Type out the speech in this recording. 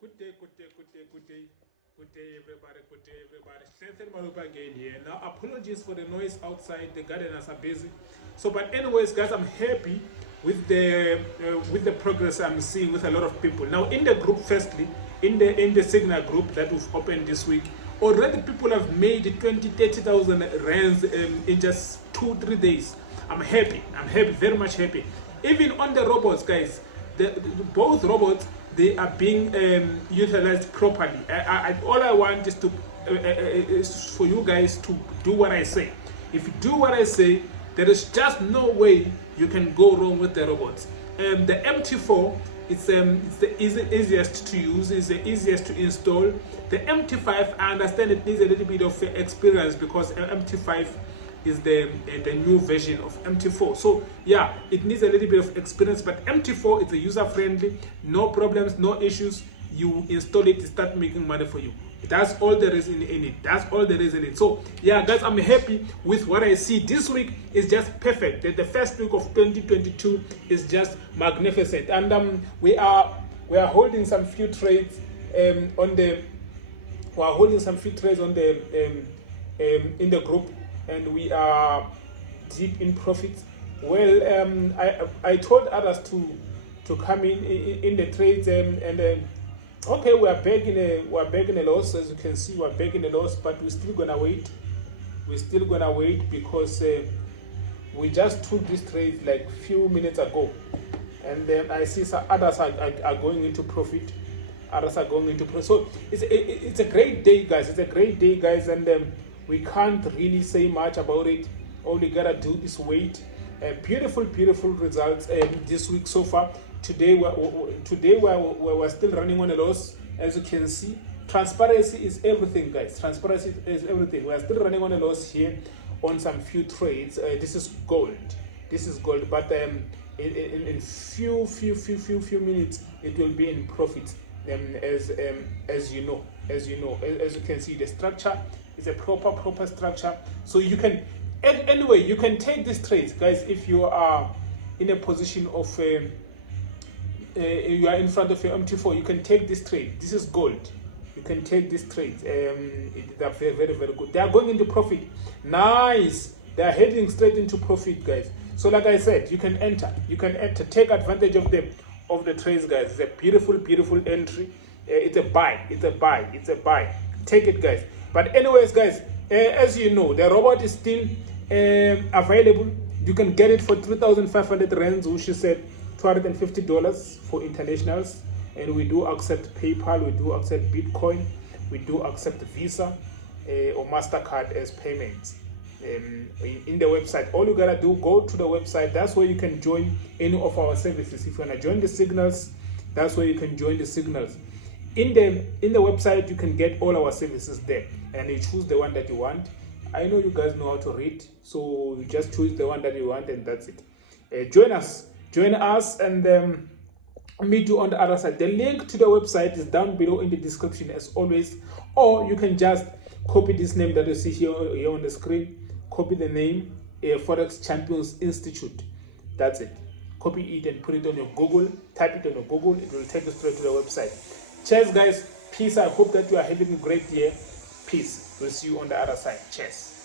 Good day, good day, good day, good day. Good day, everybody. Good day, everybody. Strengthen Malupa again here. Now, apologies for the noise outside. The gardeners are busy. So, but anyways, guys, I'm happy with the progress I'm seeing with a lot of people. Now, in the group, firstly, in the Signal group that we've opened this week, already people have made 20,000-30,000 rands in just 2-3 days. I'm happy. I'm happy, very much happy. Even on the robots, guys, both robots, they are being utilized properly. All I want is for you guys to do what I say. If you do what I say, there is just no way you can go wrong with the robots. The MT4, it's the easiest to use, it's the easiest to install. The MT5, I understand it needs a little bit of experience because MT5 is the new version of MT4. So yeah, it needs a little bit of experience, but MT4 is a user friendly, no problems, no issues. You install it, start making money for you. That's all there is in it. That's all there is in it. So yeah, guys, I'm happy with what I see. This week is just perfect. The first week of 2022 is just magnificent, and we are holding some few trades on the in the group, and we are deep in profits. Well, I told others to come in the trades, and okay, we're back in a loss. As you can see, we're back in a loss, but we're still gonna wait. We're still gonna wait because we just took this trade like few minutes ago, and then I see some others are going into profit. Others are going into profit. So it's a great day, guys. It's a great day, guys, and we can't really say much about it. All we gotta do is wait. Beautiful results this week so far. Today we're still running on a loss. As you can see, transparency is everything, guys. Transparency is everything. We're still running on a loss here on some few trades. This is gold. But in few minutes it will be in profit. As you know, as you can see, the structure is a proper structure. So you can anyway you can take these trades, guys, if you are in a position of you are in front of your MT4. You can take this trade. This is gold. You can take this trade. They're very good. They are going into profit. Nice. They are heading straight into profit, guys. So like I said, you can enter. Take advantage of the trades, guys. It's a beautiful entry. It's a buy. Take it, guys. But anyways, guys, as you know, the robot is still available. You can get it for 3,500 rands, which is $250 for internationals. And we do accept PayPal, we do accept Bitcoin, we do accept Visa or MasterCard as payments. In the website, all you gotta do, go to the website. That's where you can join any of our services. If you wanna join the signals, that's where you can join the signals. In the website, you can get all our services there, and you choose the one that you want. I know you guys know how to read, so you just choose the one that you want, and that's it. Join us, and meet you on the other side. The link to the website is down below in the description as always, or you can just copy this name that you see here on the screen. Copy the name, Forex Champions Institute. That's it. Copy it and put it on your Google. Type it on your Google. It will take you straight to the website. Cheers, guys. Peace. I hope that you are having a great year. Peace. We'll see you on the other side. Cheers.